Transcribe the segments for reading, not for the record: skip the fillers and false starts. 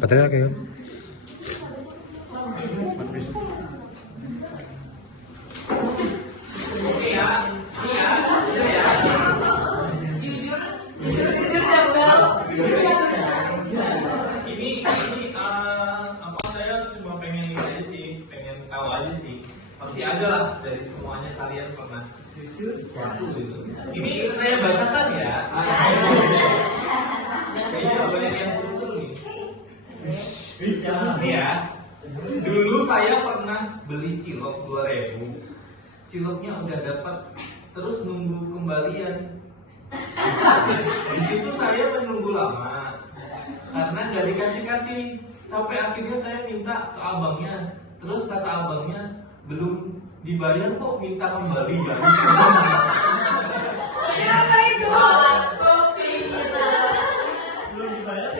Baterai lagi kan? Apa saya cuma pengen ini aja sih, pengen tahu aja sih. Pasti ada lah dari semuanya kalian pernah jujur sesuatu gitu. Ini saya bacakan ya. Kayaknya banyak yang susul nih. Nih ya. Dulu saya pernah beli cilok 2.000. Ciloknya udah dapat, terus nunggu kembalian. Di situ saya menunggu lama karena nggak dikasih-kasih, sampai akhirnya saya minta ke abangnya. Terus kata abangnya, belum dibayar kok minta kembali ya. Kenapa itu? Kopi kita. Belum dibayar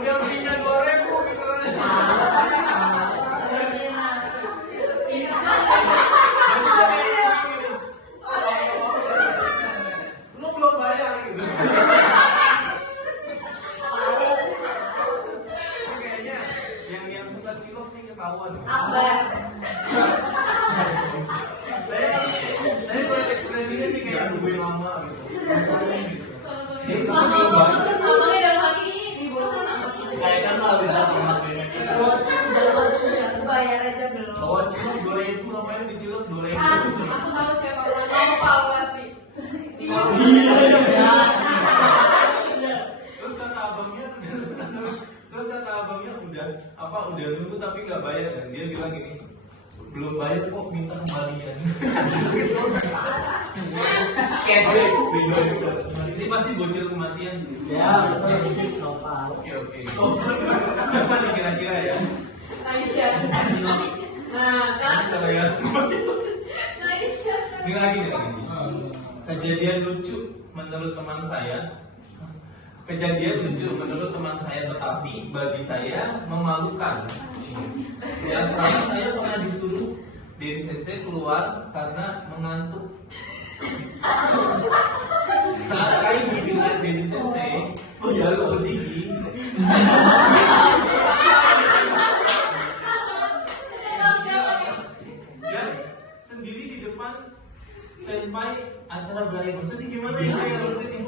Udah belinya 2.000 gitu kan. Lu belum bayar gitu. Kayaknya yang suka cilok nih ketahuan. Akbar. Saya buat ekspresinya sih kayak nungguin lama gitu. Ini Mama belum mau bayar. pesan samanya dalam hati di bosan apa sih? saya kan nggak bisa pernah Bayar aja belum. Bawa cilok 2.000, ngapain di cilok 2.000? Aku tahu siapa mau Paul pasti. Dia. Terus kata abangnya udah nunggu tapi nggak bayar, dan dia bilang gini, belum bayar kok minta kembalian. kese Ini pasti bocil kematian sih. ya betul sih nopal. Oke. Siapa nih kira-kira ya? Aisyah. Nah, kan? Kalau ya, Aisyah. ini lagi. Kejadian lucu menurut teman saya. Tetapi bagi saya memalukan. Di asrama saya pernah disuruh Dedi Sensei keluar karena mengantuk. Saat kain dipisah Dedi Sensei, lalu Ojigi dan sendiri di depan senpai acara belajar. Maksudnya gimana ya kayak waktu ini?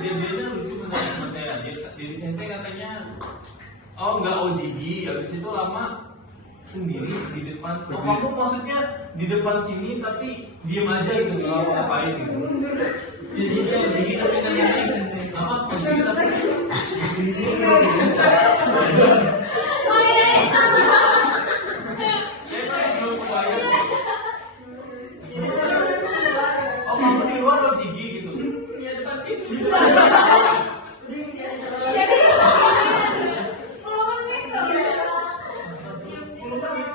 Kejadiannya lucu menurut teman saya. Dedi Sensei katanya, oh nggak OJG, habis itu lama sendiri di depan. Oh kamu maksudnya di depan sini tapi diem aja gitu, nggak ngapain gitu. Jadi tapi Apa? OJG tapi saya masih belum kebayang. Oh kamu di luar OJG gitu. Ya depan pintu. Jadi 10 menit kali ya. 10 menit.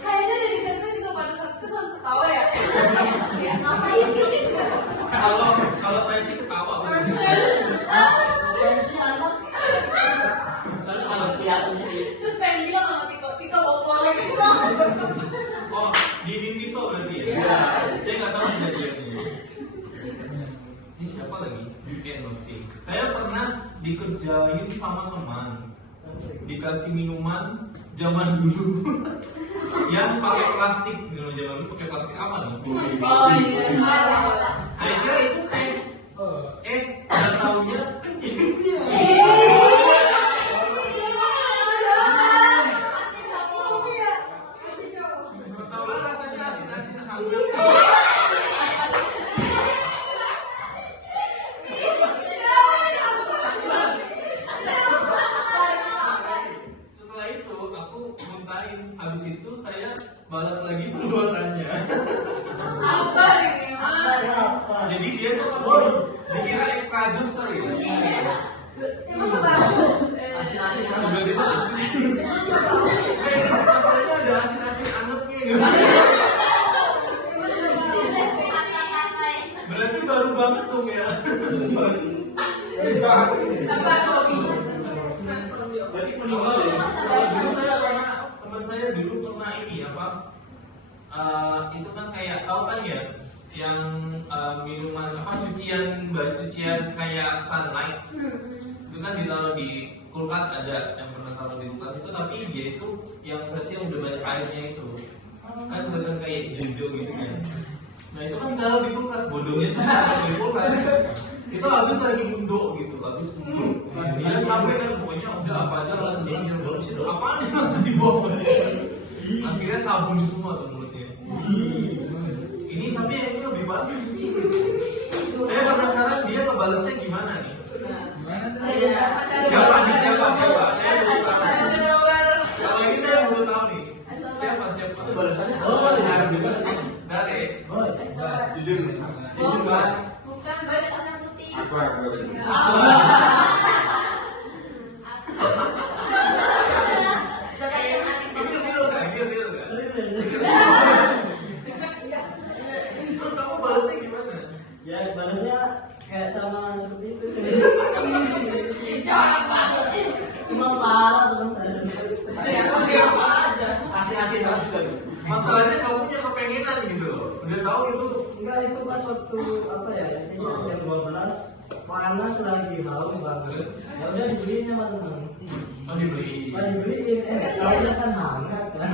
Kayaknya dari sana juga pada saat itu kan ketawa ya. Ya ngapain gitu? Kalau saya sih ketawa. Saya salah siap. Terus pengen bilang sama Tiko mau keluar lagi. Oh, di Nintendo berarti ya? Saya nggak tahu kejadiannya. Ini siapa lagi? NOC. Saya pernah dikerjain sama teman, dikasih minuman zaman dulu yang pakai plastik. Dulu zaman dulu pakai plastik apa nih? Oh iya. Saya kira itu kayak nggak taunya kencingnya. Pertama rasanya asin-asin hangat. Setelah itu aku muntahin. Habis itu saya balas lagi perbuatannya. Apa ini mas? Jadi dia tuh pas dikira extra jus kali ya. Emang baru? asin-asin Tiba-tiba asin. Rasanya ada asin-asin angetnya gitu. Berarti baru banget dong ya. Apa hobi? Berarti Kalau dulu saya pernah, teman saya dulu pernah ini apa? Itu kan kayak tahu kan ya minuman apa cucian kayak Sunlight itu kan ditaruh di kulkas, ada yang pernah taruh di kulkas itu, tapi dia itu yang versi yang udah banyak airnya itu kan kelihatan kayak hijau gitu kan. Nah itu kan ditaruh di kulkas, bodohnya itu taruh di kulkas itu habis lagi unduk gitu, habis unduk dia capek kan, pokoknya udah apa aja langsung diinjil, terus itu apaan yang langsung dibawa, akhirnya sabun semua tuh mulutnya. Ini tapi yang ini lebih bagus. Saya penasaran dia ngebalasnya gimana nih? Siapa? Saya belum tahu. Kalau ini saya belum tahu nih. Siapa? Balasannya balasan juga. Dari. Jujur. Bukan banyak asam putih. Aku. Terus kamu balasnya gimana? Ya balasnya kayak sama seperti itu sih. Jangan banget. Cuma parah teman saya. Siapa aja. Asin banget juga. Masalahnya kamu punya kepengenan gitu loh. Udah tahu itu. Enggak, itu pas waktu apa ya? Kayaknya jam 12 panas lagi haus banget. Terus? Ya udah dibeliin sama teman. Oh dibeli. Dibeliin, soalnya kan hangat kan.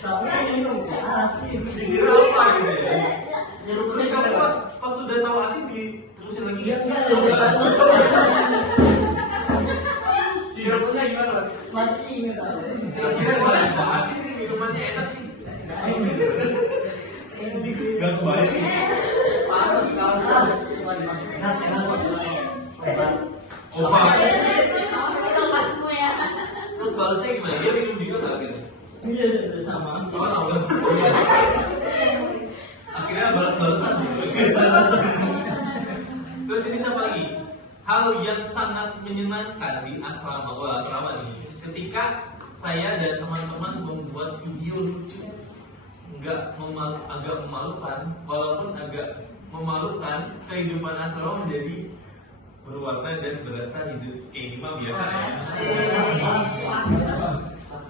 Tapi minum asin. Dikira apa gitu ya? Jeruk Terus nipis kamu kan? pas sudah tahu asin diterusin lagi. Iya, enggak, Jeruknya gimana? masih ingat aku. Kira kalau asin nih minumannya enak sih. Gak kebayang. Panas kalau cuma dimasukin enak banget. Obat. Kita nggak semua ya. Terus balasnya gimana? Dia minum juga nggak gitu? Iya, sama. Oh, tahu. Akhirnya balas-balasan. Terus ini siapa lagi? Hal yang sangat menyenangkan di asrama. Wah, asrama nih. Ketika saya dan teman-teman membuat video lucu, agak memalukan, walaupun agak memalukan, kehidupan asrama menjadi berwarna dan berasa hidup kayak gimana biasa ya.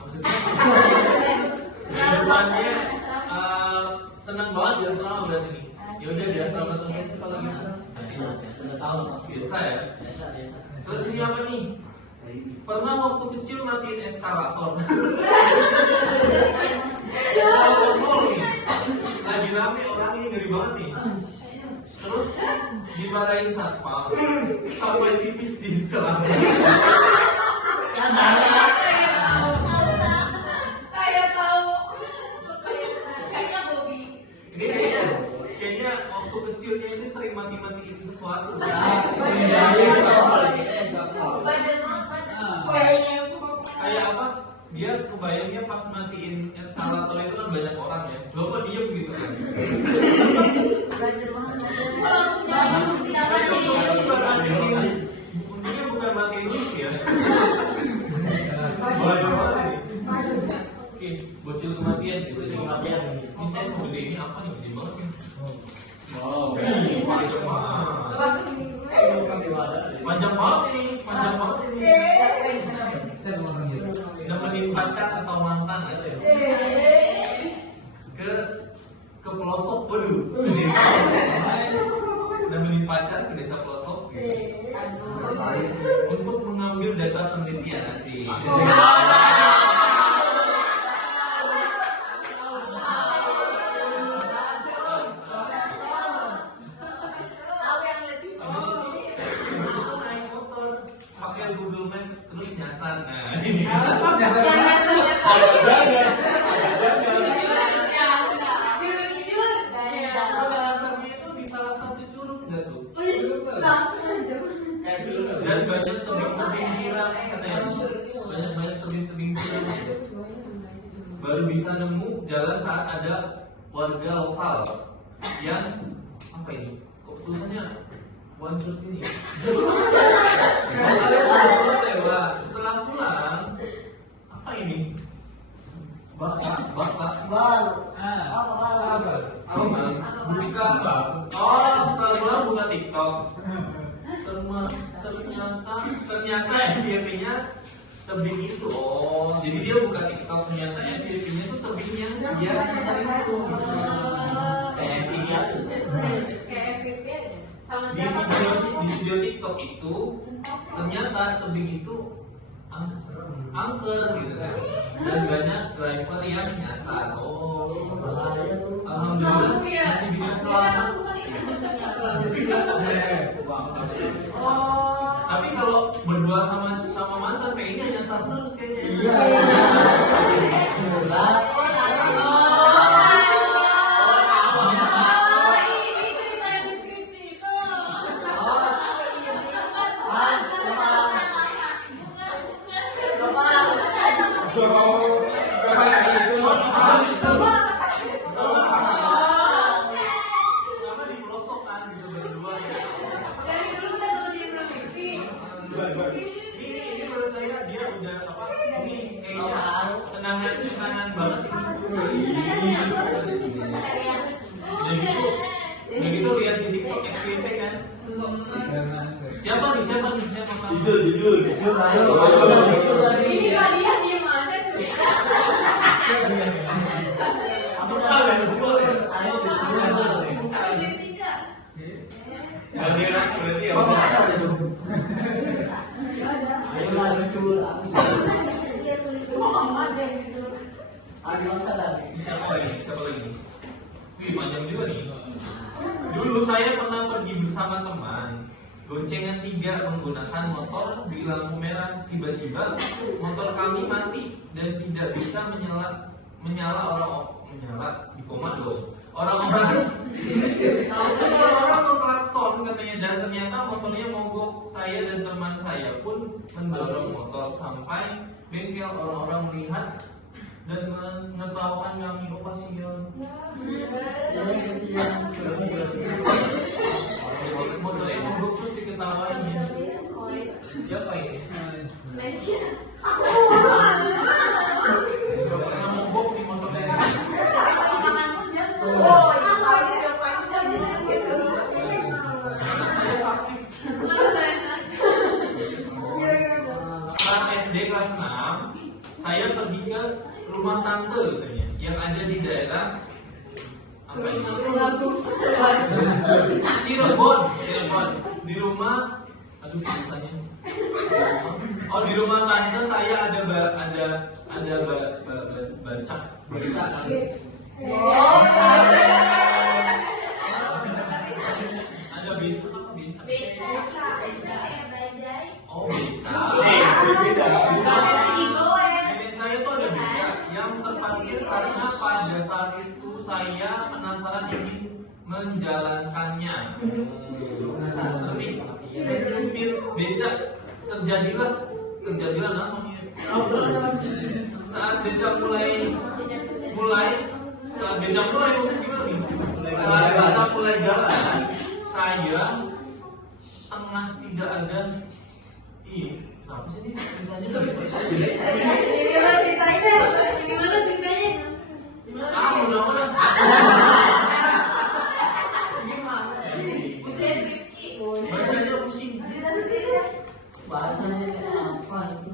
Maksudnya kehidupannya senang banget di asrama berarti nih. Ya udah di asrama terus itu kalau gitu. Sudah tahu pasti. Biasa ya. Biasa. Terus ini apa nih? Pernah waktu kecil matiin eskalator. Eskalator mall nih. Lagi rame orang ini ngeri banget nih. Terus dimarahin satpam sampai pipis di celana. Kayak tahu. Kayaknya Bobby. Ini kayaknya waktu kecilnya ini sering mati-matiin sesuatu. Badan apa? Kayaknya yang suka. Kayak apa? Dia kebayangnya pas matiin eskalator itu kan banyak orang ya. Bapak diem gitu kan. Untungnya bukan matiin lift ya. Bahaya banget ini. Oke, bocil kematian gitu. Kematian. Ini saya mau gede ini apa nih? Gede banget nih. Wow. Panjang banget. Panjang banget ini. Panjang banget ini. Nemenin pacar atau mantan ya saya. Ke pelosok, waduh, ke desa. Nemenin pacar ke desa pelosok untuk mengambil data penelitian sih. Naik motor, pakai Google Maps terus nyasar. Nah, ini. Salah satunya itu di salah satu curug nggak tuh? Dan banyak tebing-tebing curam katanya. Banyak tebing-tebing curam. Baru bisa nemu jalan saat ada warga lokal yang apa ini? Kok tulisannya one shot ini? Setelah pulang apa ini? Bapak. Buka. Oh, setelah pulang buka TikTok. Ternyata FYP-nya tebing itu. Oh, jadi dia buka TikTok, ternyata FYP-nya tuh tebingnya dia sering itu. kayak FTV aja. Kayak FVP aja. Sama Di siapa? video TikTok itu ternyata tebing itu angker gitu kan, dan banyak driver yang nyasar. Oh, alhamdulillah masih bisa selamat. Oh. Tapi kalau berdua sama mantan pengennya nyasar terus kayaknya. Iya. Jelas. Ini cerita deskripsi itu. Karena di pelosokan gitu berdua. Dari dulu kan kalau dia meneliti. Ini menurut saya dia udah apa? Ini kayaknya kenangan banget ini. Udah gitu lihat di TikTok FYP kan. Siapa nih? Siapa tahu? Jujur, ayo. Ini kak dia diem aja cuy. Betul ya, betul ya. Ayo jujur aja. Kalau Jessica. Berarti ya. Kok masa ada jujur? Ya ada. Ayo lah jujur. Muhammad deh gitu. Ada masalah. Siapa lagi? Wih, panjang juga nih. Dulu saya pernah pergi bersama teman, goncengan 3 menggunakan motor di lampu merah. Tiba-tiba motor kami mati dan tidak bisa menyala di komando. Orang-orang berklakson katanya, dan ternyata motornya mogok. Saya dan teman saya pun mendorong motor sampai bengkel. Orang-orang melihat dan menertawakan kami. Oh kasihan. Motornya mogok terus diketawain. Siapa ini? Gak pernah mogok nih motornya. Oh, itu lagi diapain gitu. Saya sakit. Saat SD kelas 6, saya pergi ke rumah tante katanya, yang ada di daerah apa ini? Cirebon. Di rumah, aduh tulisannya. Oh, di rumah tante saya ada bancak. Ada bincang apa bincang? Oh, bincang. Nenek saya tuh ada becak yang terparkir karena pada saat itu saya penasaran ingin menjalankannya. Tapi becak terjadilah namanya. Saat becak mulai maksud gimana nih? Saat becak mulai jalan, saya tengah tidak ada. Apa sih ini? Gimana ceritanya? Udah mana? Usia Rifki. Bacanya pusing. Bahasanya apa itu?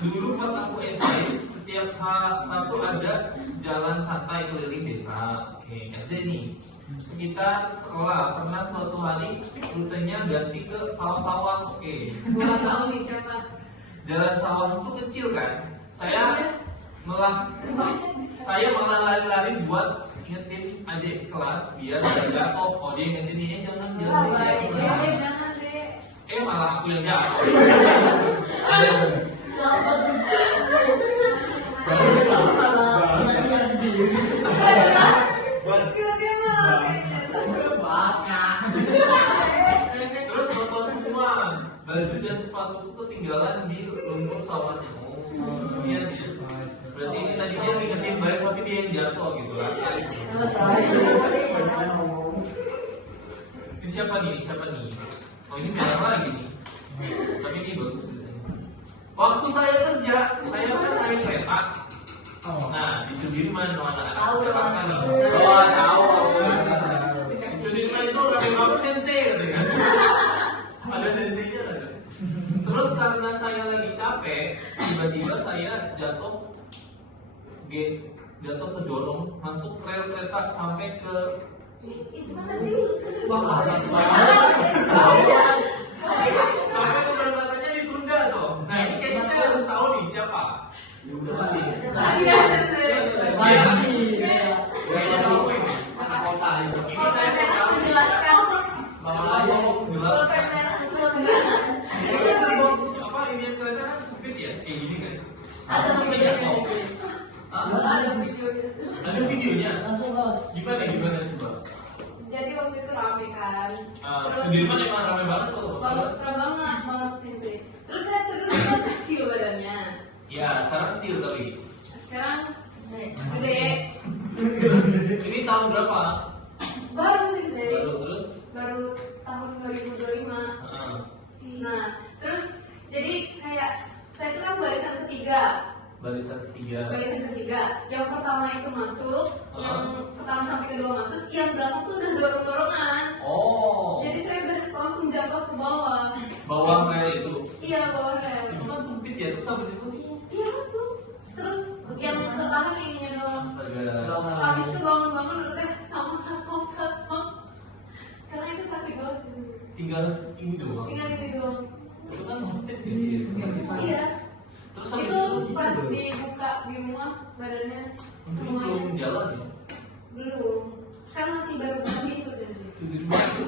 Dulu pas aku SD, setiap H1 ada jalan santai keliling desa. Oke, SD nih. Sekitar sekolah, pernah suatu hari rutenya ganti ke sawah-sawah. Oke. Gua tahu nih siapa. Jalan sawah itu kecil kan. Saya malah lari-lari buat ngetin adik kelas biar tidak jatuh. Oh, dia ngetin ini jangan Jangan jangan. deh. Malah aku yang jatuh. Siapa jujur? Masih ada diri. Tiba-tiba. Terus kotor semua, baju dan sepatu ketinggalan di lumpur sawahnya. Oh, kasihan dia. Berarti ini tadi dia ngingetin baik tapi dia yang jatuh gitu lah. Ini siapa nih? Oh, ini merah lagi nih. Tapi ini bagus. Waktu saya kerja, saya kan naik kereta. Nah, di Sudirman anak-anak PKK nih. Oh, tahu. Sudirman itu rame sensei katanya. Ada senseinya ada. Terus karena saya lagi capek, tiba-tiba saya jatuh jatuh kedorong masuk rel kereta sampai ke Itu masa dia. Wah, sampai keberangkatannya ditunda tuh. Nah ini kayaknya saya harus tahu nih siapa. udah pasti. Iya, Pasti. Kayaknya tahu ini. Anak kota itu. Ini saya pegang. menjelaskan. Bapak tolong jelaskan. Pulpen merah Apa ini kereta kan sempit ya? Kayak gini kan? Ada Sampai videonya. jatuh. Hah? Ada videonya. Ada videonya. Langsung bos. Gimana coba? Jadi waktu itu rame kan. Sudirman emang ramai banget tuh. banget sih. Terus saya turun kan kecil badannya. Ya, sekarang kecil tapi. Sekarang gede. Ini tahun berapa? Baru sih gede. Terus? Baru tahun 2025. Heeh. Nah, terus jadi kayak saya itu kan barisan ketiga. Barisan ketiga. Barisan ketiga. Yang pertama itu masuk, yang pertama sampai kedua masuk, yang belakang tuh udah dorong-dorongan. Oh. Jadi saya udah langsung jatuh ke bawah. Bawah rel itu. Iya, bawah rel. Itu kan sempit ya. Terus habis itu Iya masuk. Terus yang ketahan ininya doang. astaga. Habis itu bangun-bangun udah sama satpam. Karena itu sakit banget. Tinggal ini doang. Tinggal ini doang. Itu kan sempit ya sih. Iya. Terus habis Itu pas dibuka di rumah badannya itu semuanya belum jalan ya. belum. Kan masih baru buka pintu sih. Sudirman itu.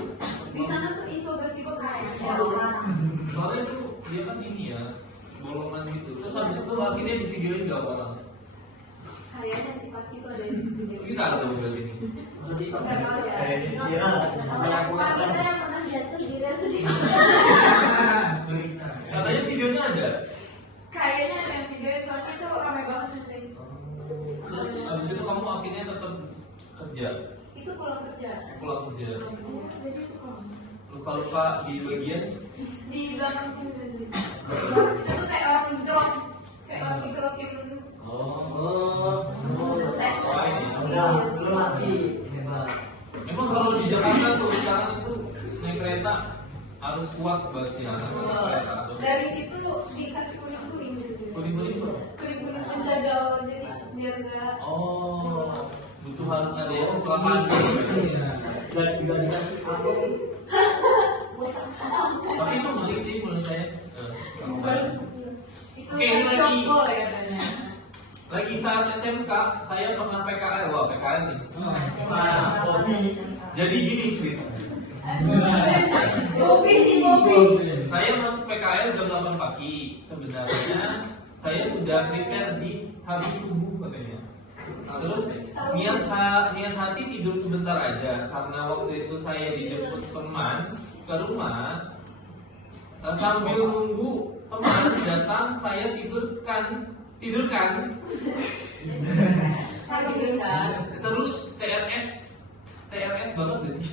Di sana tuh isolasi kok kayak Soalnya itu dia kan ini ya bolongan gitu. Terus habis itu akhirnya di videoin gak orang. kayaknya sih pasti itu ada di video. Viral dong berarti ini. Jadi Nggak tahu ya. kayak ini viral. Kayak aku Tapi katakan. saya pernah jatuh di rel sendiri. Katanya videonya ada. Kayaknya ada yang video soalnya itu ramai banget sih. Terus habis itu kamu akhirnya tetap kerja, Itu pulang kerja. pulang kerja. Jadi itu pulang. Luka-luka di bagian Di belakang pintu sih. Itu tuh kayak orang ngejrok, kayak orang ngejrokin. oh Wah, ini. Udah, lu lagi. Hebat. Memang kalau di Jakarta tuh sekarang itu naik kereta harus kuat basnya kereta. Dari situ dikasih kuning-kuning. Kuning-kuning tuh. Kuning-kuning penjaga jadi biar nggak. Oh, butuh harus ada yang kecelakaan. Dan juga dikasih apa? Tapi itu menarik sih menurut saya. Itu Oke, ini lagi. syokol ya katanya. Lagi saat SMK saya pernah PKL, wah PKL nih. Nah, hobi. Jadi gini ceritanya. Bobi. Saya masuk PKL jam 8 pagi. Sebenarnya saya sudah prepare di habis subuh katanya. Terus niat hati tidur sebentar aja karena waktu itu saya dijemput teman ke rumah. Sambil nunggu teman datang saya tidurkan. Lagi kan. Terus TRS banget gak sih?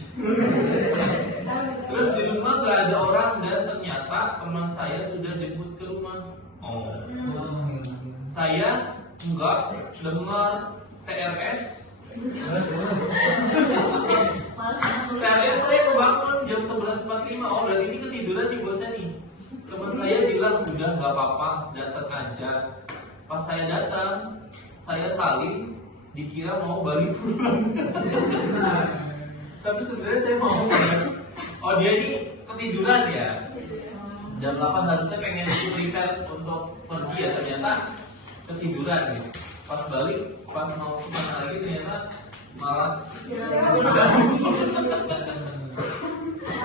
Terus di rumah gak ada orang dan ternyata teman saya sudah jemput ke rumah. Oh, saya enggak dengar TRS. TRS saya kebangun jam 11.45. Oh berarti ini ketiduran nih bocah nih. Teman saya bilang udah nggak apa-apa, datang aja. Pas saya datang, saya salin, dikira mau balik pulang. Tapi sebenarnya saya mau oh dia ini ketiduran ya. Jam 8 harusnya pengen prepare untuk pergi ya, ternyata ketiduran gitu. Pas balik, pas mau kesana lagi ternyata malah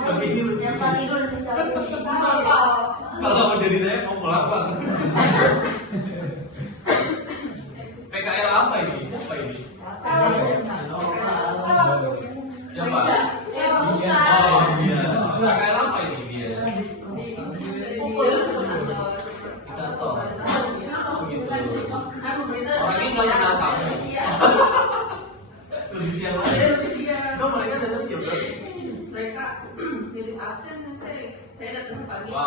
tapi ini lucu Yang sih. tidur misalnya. Kalau menjadi saya mau pulang bang. PKL apa ini? Siapa ini? Siapa? Oh iya. PKL apa ini dia? Di kantor. Begitu. Orangnya nggak kenal kamu. Lebih siang lagi. Kok mereka datang jam berapa? Mereka jadi pasien saya datang pagi. Wah